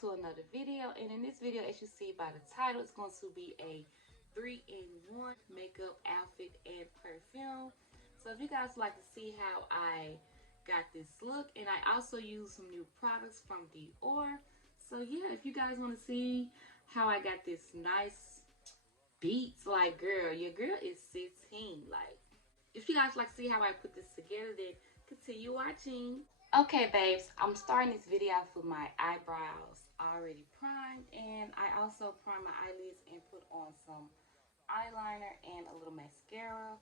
to another video, and in this video, as you see by the title, it's going to be a 3-in-1 makeup, outfit, and perfume. So if you guys like to see how I got this look, and I also use some new products from Dior. So yeah, if you guys want to see how I got this nice beats, like, girl, your girl is 16. Like, if you guys like to see how I put this together, then continue watching. Okay, babes, I'm starting this video off with my eyebrows already primed, and I also primed my eyelids and put on some eyeliner and a little mascara.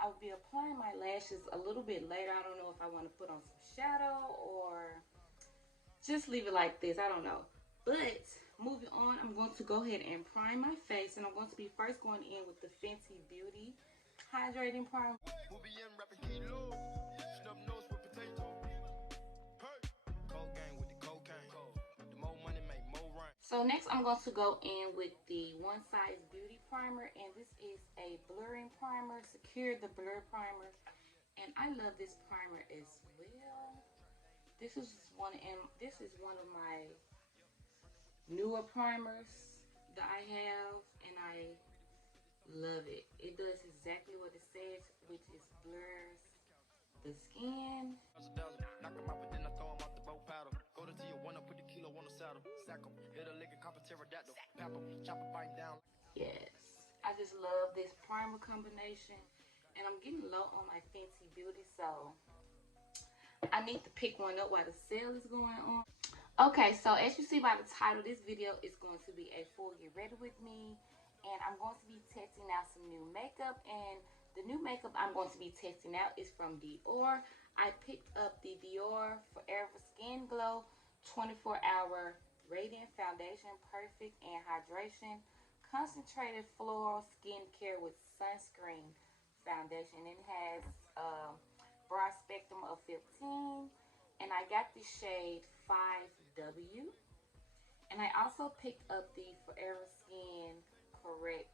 I will be applying my lashes a little bit later. I don't know if I want to put on some shadow or just leave it like this. I don't know. But moving on, I'm going to go ahead and prime my face, and I'm going to be first going in with the Fenty Beauty Hydrating Primer. So next I'm going to go in with the One Size Beauty Primer, and this is a blurring primer, Secure the Blur Primer, and I love this primer as well. This is one of my newer primers that I have, and I love it. It does exactly what it says, which is blurs the skin. Yes, I just love this primer combination, and I'm getting low on my Fenty Beauty, so I need to pick one up while the sale is going on. Okay, so as you see by the title, this video is going to be a full get ready with me, and I'm going to be testing out some new makeup, and the new makeup I'm going to be testing out is from Dior. I picked up the Dior Forever Skin Glow 24-hour Radiant Foundation, Perfect and Hydration Concentrated Floral Skincare with Sunscreen Foundation. It has broad spectrum of 15, and I got the shade 5W. And I also picked up the Forever Skin Correct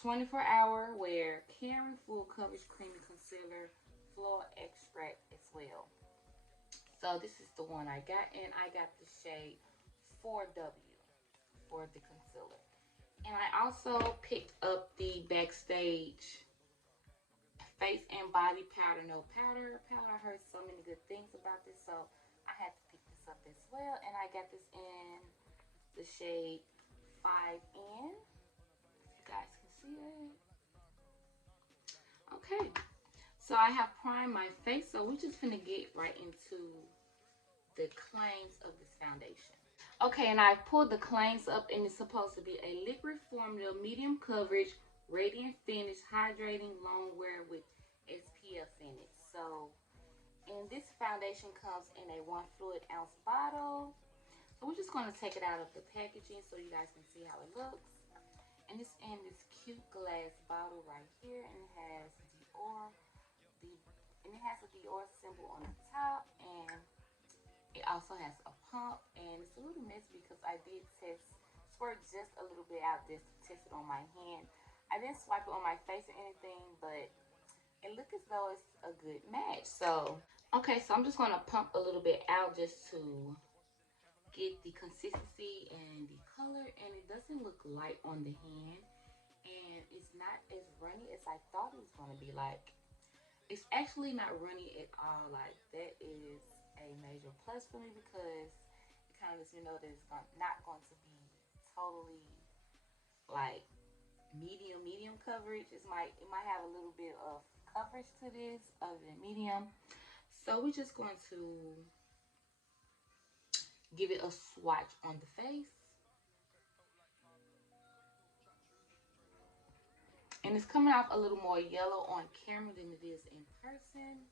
24-hour Wear Caring Full Coverage Creamy Concealer Floral Extract as well. So this is the one I got, and I got the shade 4W for the concealer. And I also picked up the Backstage Face and Body Powder No Powder. I heard so many good things about this, so I had to pick this up as well. And I got this in the shade 5N. If you guys can see it. Okay. So I have primed my face, so we're just gonna get right into the claims of this foundation. Okay, and I pulled the claims up, and it's supposed to be a liquid formula, medium coverage, radiant finish, hydrating, long wear with SPF in it. So, and this foundation comes in a 1 fluid ounce bottle. So we're just going to take it out of the packaging so you guys can see how it looks. And it's in this cute glass bottle right here, and it has Dior. And it has a Dior symbol on the top, and it also has a pump, and it's a little messy because I did squirt just a little bit out just to test it on my hand. I didn't swipe it on my face or anything, but it looks as though it's a good match. So, okay, so I'm just going to pump a little bit out just to get the consistency and the color, and it doesn't look light on the hand, and it's not as runny as I thought it was going to be. Like, it's actually not runny at all. Like, that is a major plus for me because it kind of lets me know that it's not going to be totally like medium coverage. It might have a little bit of coverage to this other than medium. So we're just going to give it a swatch on the face. And it's coming off a little more yellow on camera than it is in person.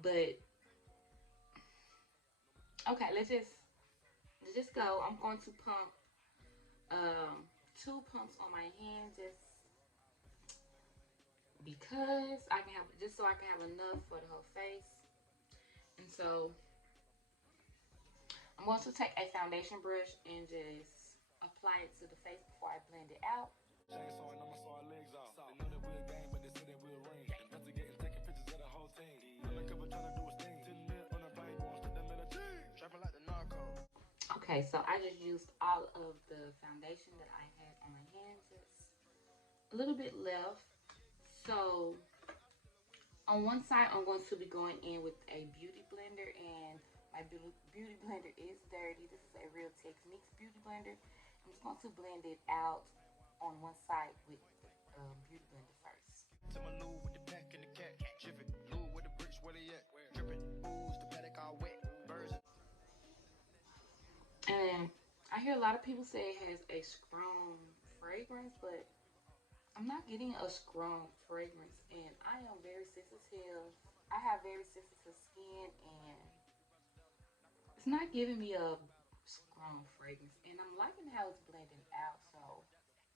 But okay, let's just go. I'm going to pump 2 pumps on my hand just because so I can have enough for the whole face. And so I'm going to take a foundation brush and just apply it to the face before I blend it out. Okay, so I just used all of the foundation that I had on my hand, just a little bit left. So on one side, I'm going to be going in with a beauty blender, and my beauty blender is dirty. This is a Real Techniques beauty blender. I'm just going to blend it out on one side with the beauty blender first. And I hear a lot of people say it has a strong fragrance, but I'm not getting a strong fragrance, and I am very sensitive. I have very sensitive skin, and it's not giving me a strong fragrance, and I'm liking how it's blending out. So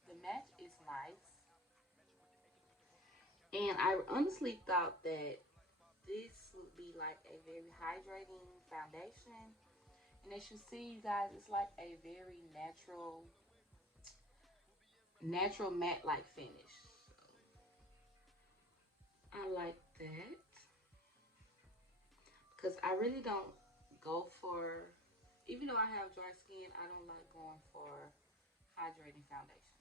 the match is nice, and I honestly thought that this would be like a very hydrating foundation, and as you see, you guys, it's like a very natural matte like finish. So I like that because I really don't go for, even though I have dry skin, I don't like going for hydrating foundations.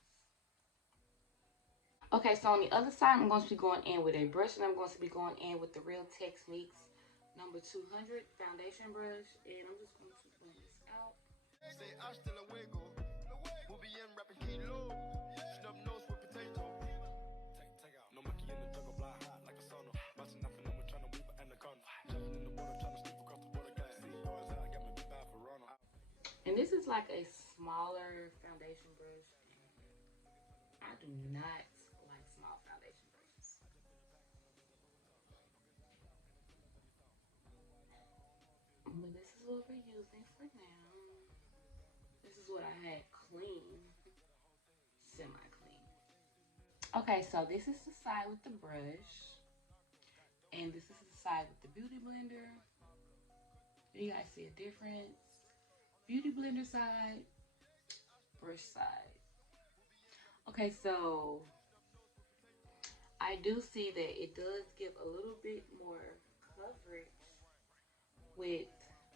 Okay, so on the other side, I'm going to be going in with a brush, and I'm going to be going in with the Real Techniques number 200 foundation brush, and I'm just going to blend this out. And this is like a smaller foundation brush. I do not like small foundation brushes. But this is what we're using for now. This is what I had clean, semi-clean. Okay, so this is the side with the brush. And this is the side with the beauty blender. You guys see a difference? Beauty blender side, brush side. Okay, so I do see that it does give a little bit more coverage with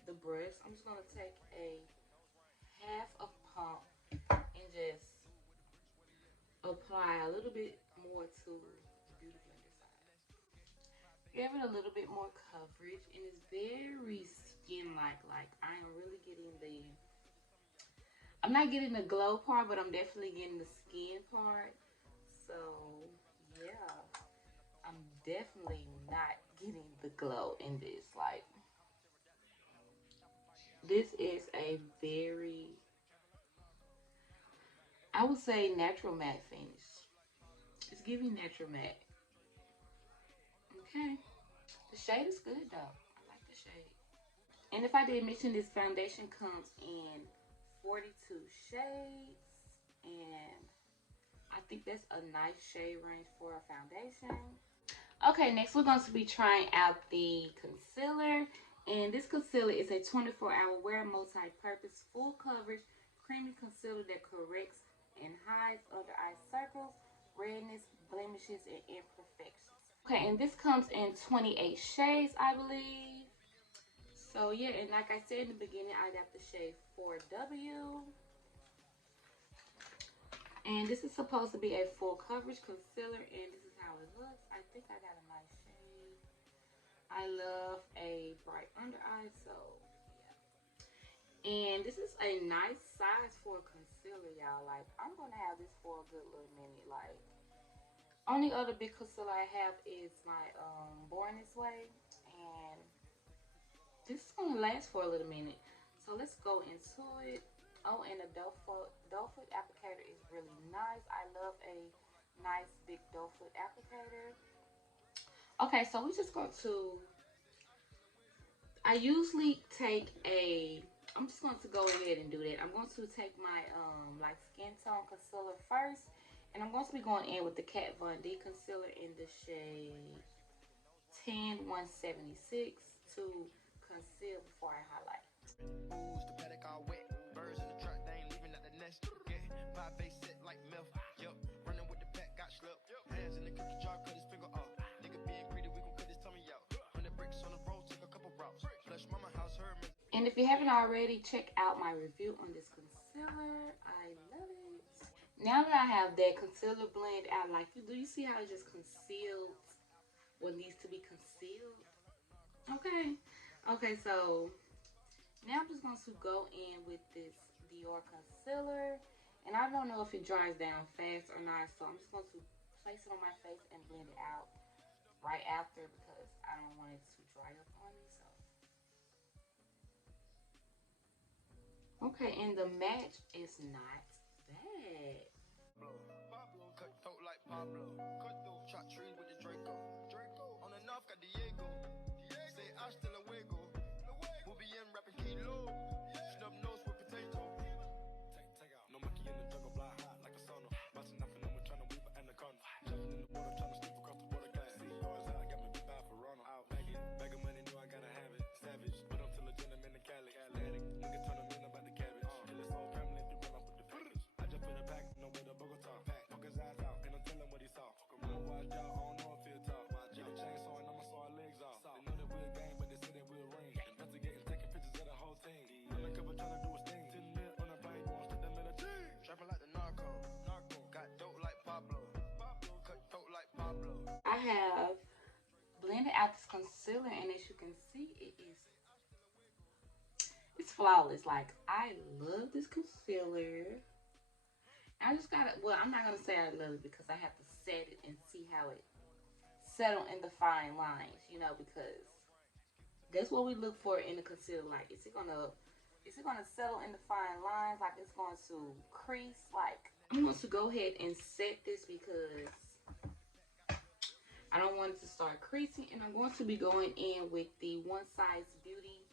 the brush. I'm just gonna take a half a pump and just apply a little bit more to the beauty blender side. Give it a little bit more coverage, and it's very skin-like. Like I am really getting I'm not getting the glow part, but I'm definitely getting the skin part. So yeah, I'm definitely not getting the glow in this. Like this is a very, I would say, natural matte finish. It's giving natural matte. Okay. The shade is good though. I like the shade. And if I did mention, this foundation comes in 42 shades. And I think that's a nice shade range for a foundation. Okay, next we're going to be trying out the concealer. And this concealer is a 24-hour wear multi-purpose full coverage creamy concealer that corrects and hides under eye circles, redness, blemishes, and imperfections. Okay, and this comes in 28 shades, I believe. So yeah, and like I said in the beginning, I got the shade 4W. And this is supposed to be a full coverage concealer, and this is how it looks. I think I got a nice shade. I love a bright under eye, so yeah. And this is a nice size for a concealer, y'all. Like, I'm going to have this for a good little minute. Like, only other big concealer I have is my Born This Way, and this is going to last for a little minute. So let's go into it. Oh, and the doe foot applicator is really nice. I love a nice big doe foot applicator. Okay, so we're just going to, I usually take I'm just going to go ahead and do that. I'm going to take my like skin tone concealer first, and I'm going to be going in with the Kat Von D concealer in the shade 10176 to conceal before I highlight. And if you haven't already, check out my review on this concealer. I love it. Now that I have that concealer blend out, like, do you see how it just concealed what needs to be concealed? Okay. Okay, so now I'm just going to go in with this Dior concealer. And I don't know if it dries down fast or not, so I'm just going to place it on my face and blend it out right after because I don't want it to dry up on me. So, okay, and the match is not bad. Pablo, cut throat like Pablo. Cut through, chop trees with the Draco. Draco, on the north got Diego. Say hasta luego. We'll be in rapping kilo. Snub nose with potato. Take out. No monkey in the jungle, fly high like a sauna. Bouncing up and I'm trying to weave an anaconda. Jumping in the water, trying to sleep across the water glass. See, yours out, got me big for Ronald. Out, bag of money, know I gotta have it. Savage, but I'm still a gentleman in Cali. Athletic, nigga turn them in about the cabbage. Kill his whole family, do run off with the package. I just put it back, no way to Bogota. Poke his eyes out, and I'm telling what he saw. Watch out, I don't know if he'll talk. Get a chainsaw and I'ma saw our legs off. They know that we're a gang, but they say that we're a ring. Investigating, taking pictures of the whole team. Undercover trying to do his thing. 10 mil on a bike, won't strip that military. Trapping like the narco. Got dope like Pablo. Cut throat like Pablo. I have blended out this concealer, and as you can see, it's flawless. Like, I love this concealer. I just gotta, well, I'm not gonna say I love it because I have to set it and see how it settle in the fine lines, you know, because that's what we look for in the concealer. Like, is it gonna settle in the fine lines? Like, it's going to crease? Like, I'm going to go ahead and set this because I don't want it to start creasing, and I'm going to be going in with the One Size Beauty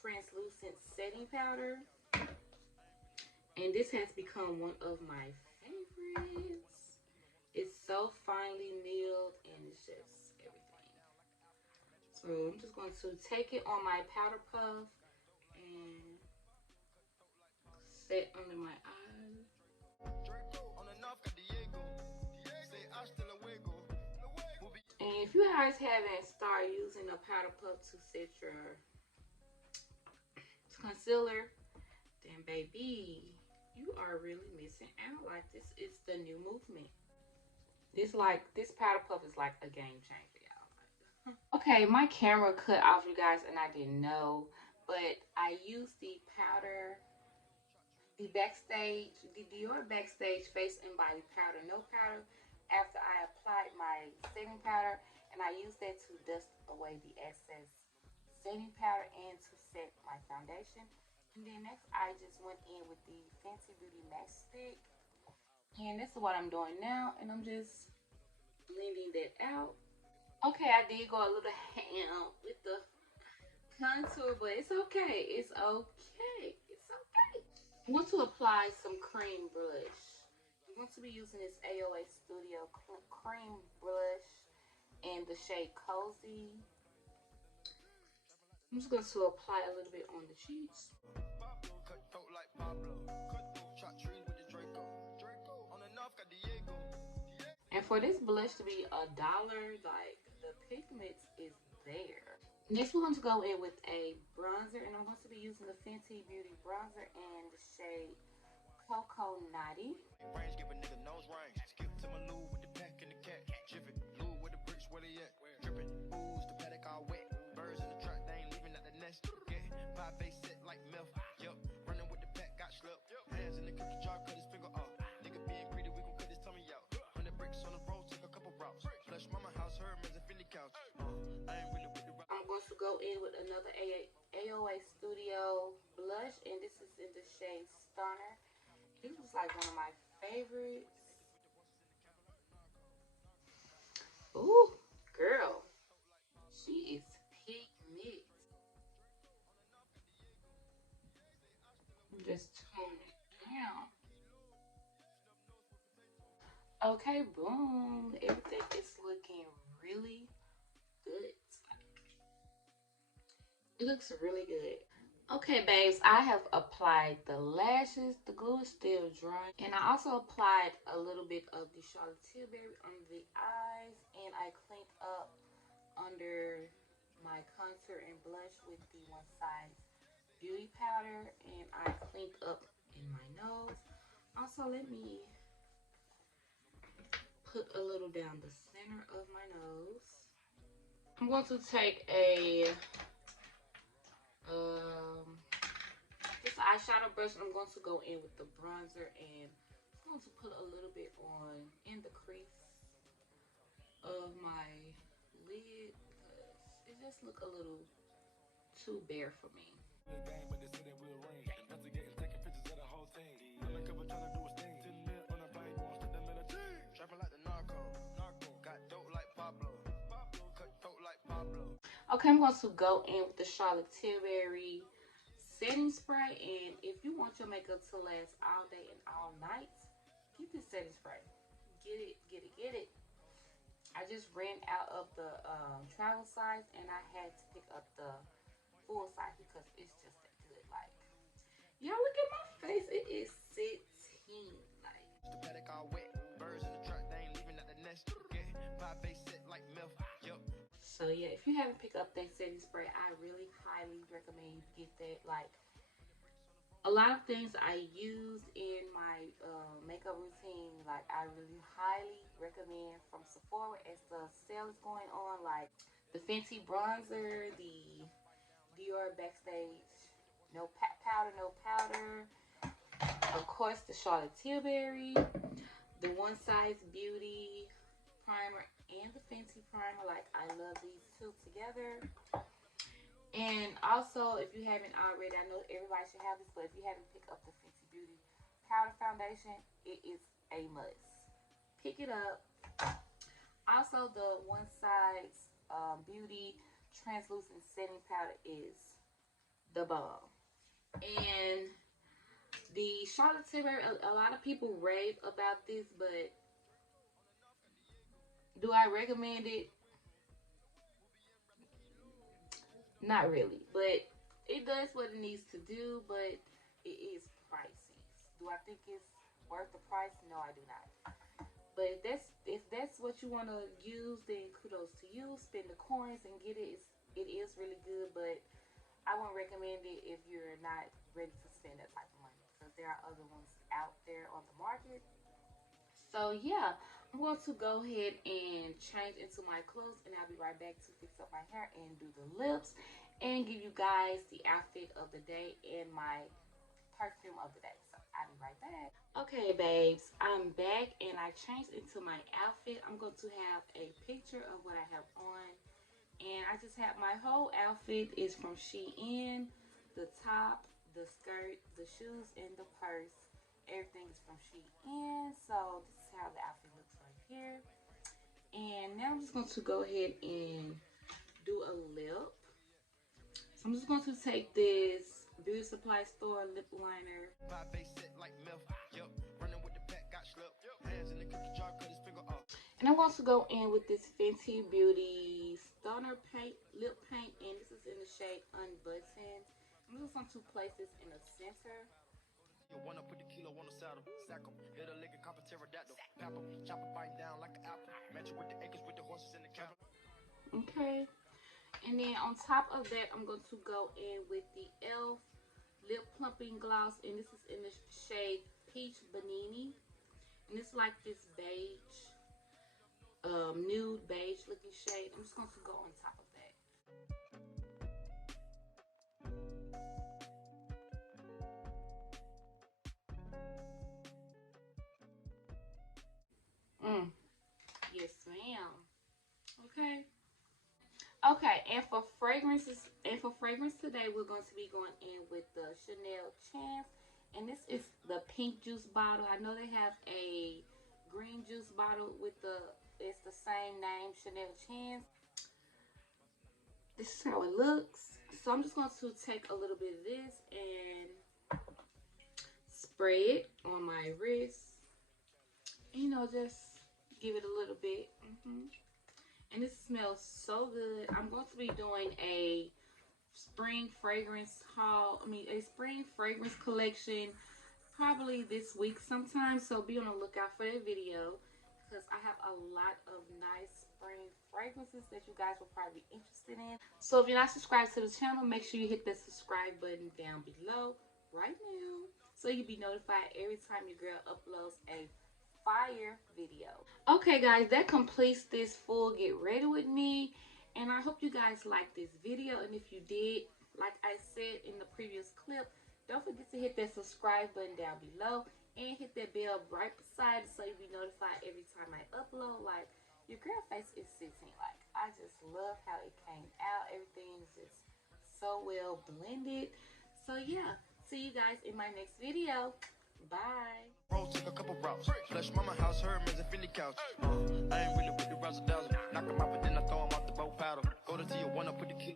translucent setting powder. And this has become one of my favorites. It's so finely milled and it's just everything. So I'm just going to take it on my powder puff and set under my eyes. And if you guys haven't started using a powder puff to set your concealer, then baby, you are really missing out. Like, this is the new movement. This powder puff is like a game changer, y'all. Okay, my camera cut off, you guys, and I didn't know, but I used the Dior Backstage Face and Body Powder, no powder, after I applied my setting powder, and I used that to dust away the excess setting powder and to set my foundation. And then next, I just went in with the Fenty Beauty Match Stick. And this is what I'm doing now. And I'm just blending that out. Okay, I did go a little ham with the contour, but it's okay. It's okay. It's okay. I'm going to apply some cream blush. I'm going to be using this AOA Studio cream blush in the shade Cozy. I'm just going to apply a little bit on the cheeks. And for this blush to be $1, like, the pigments is there. Next, we're going to go in with a bronzer, and I'm going to be using the Fenty Beauty bronzer in the shade Cocoa Naughty. Range, give a nigga nose range. Skip to my Lou with the pack and the cat. Jiffy, Lou with the bricks, where they at? Dripping, ooze, the paddock all wet. Birds in the truck, they ain't leaving at the nest. Get pie face set like milk. Yup, running with the pack, got slept. Hands in the cookie jar, cut his finger off. Nigga being greedy, we gon' cut his tummy out. 100 bricks on the road, took a couple routes. Flush mama house, her man's a Philly couch. I ain't really with the rock. I'm going to go in with another AOA Studio blush, and this is in the shade Stunner. This was like one of my favorites. Ooh, girl, she is pigment. Just tone it down. Okay, boom. Everything is looking really good. It looks really good. Okay, babes, I have applied the lashes. The glue is still dry. And I also applied a little bit of the Charlotte Tilbury under the eyes. And I cleaned up under my contour and blush with the One Size beauty powder, and I cleaned up in my nose. Also, let me put a little down the center of my nose. I'm going to take this eyeshadow brush. I'm going to go in with the bronzer, and I'm going to put a little bit on in the crease of my lid because it just look a little too bare for me. Okay, I'm going to go in with the Charlotte Tilbury setting spray, and if you want your makeup to last all day and all night, get this setting spray. Get it, get it, get it. I just ran out of the travel size, and I had to pick up the full size because it's just that good. Like, y'all look at my face, it is 16. Like, so yeah, if you haven't picked up that setting spray, I really highly recommend you get that. Like, a lot of things I use in my makeup routine, like I really highly recommend from Sephora as the sale is going on, like the Fenty bronzer, the Dior Backstage no powder, no powder, of course the Charlotte Tilbury, the One Size Beauty primer, and the Fenty primer. Like, I love these two together. And also, if you haven't already, I know everybody should have this, but if you haven't picked up the Fenty Beauty powder foundation, it is a must. Pick it up. Also, the One Size Beauty translucent setting powder is the bomb. And the Charlotte Tilbury, a lot of people rave about this, but do I recommend it? Not really, but it does what it needs to do, but it is pricey. Do I think it's worth the price? No, I do not. But if that's what you want to use, then kudos to you. Spend the coins and get it. It is really good, but I wouldn't recommend it if you're not ready to spend that type of money, because there are other ones out there on the market. So yeah, I'm going to go ahead and change into my clothes, and I'll be right back to fix up my hair and do the lips and give you guys the outfit of the day and my perfume of the day. So I'll be right back. Okay, babes, I'm back and I changed into my outfit. I'm going to have a picture of what I have on, and I just have my whole outfit is from Shein. The top, the skirt, the shoes, and the purse. Everything is from Shein. So this is how the outfit looks right here. And now I'm just going to go ahead and do a lip. So I'm just going to take this Beauty Supply Store lip liner. And I'm going to go in with this Fenty Beauty Stunner Paint Lip Paint, and this is in the shade Unbuttoned. I'm just going to place this in the center. Okay, and then on top of that, I'm going to go in with the e.l.f. Lip Plumping Gloss, and this is in the shade Peach Banini, and it's like this beige, nude beige looking shade. I'm just going to go on top of that. Yes, ma'am. Okay. Okay, and for fragrances, today, we're going to be going in with the Chanel Chance, and this is the pink juice bottle. I know they have a green juice bottle with it's the same name, Chanel Chance. This is how it looks. So I'm just going to take a little bit of this and spray it on my wrist. You know, just give it a little bit. And this smells so good. I'm going to be doing a spring fragrance haul. A spring fragrance collection probably this week sometime. So be on the lookout for that video, because I have a lot of nice spring fragrances that you guys will probably be interested in. So if you're not subscribed to the channel, make sure you hit that subscribe button down below right now, so you'll be notified every time your girl uploads a fire video. Okay guys, that completes this full get ready with me, and I hope you guys liked this video. And if you did, like I said in the previous clip, don't forget to hit that subscribe button down below and hit that bell right beside it so you'll be notified every time I upload. Like, your girl face is 16. Like, I just love how it came out. Everything is just so well blended. So yeah, see you guys in my next video. Bye. Took a couple routes. Flush mama house, her man's infinity couch. I ain't really with the razzle dazzle. Knock 'em out, but then I throw 'em off the boat paddle. Go to Tijuana, put the key.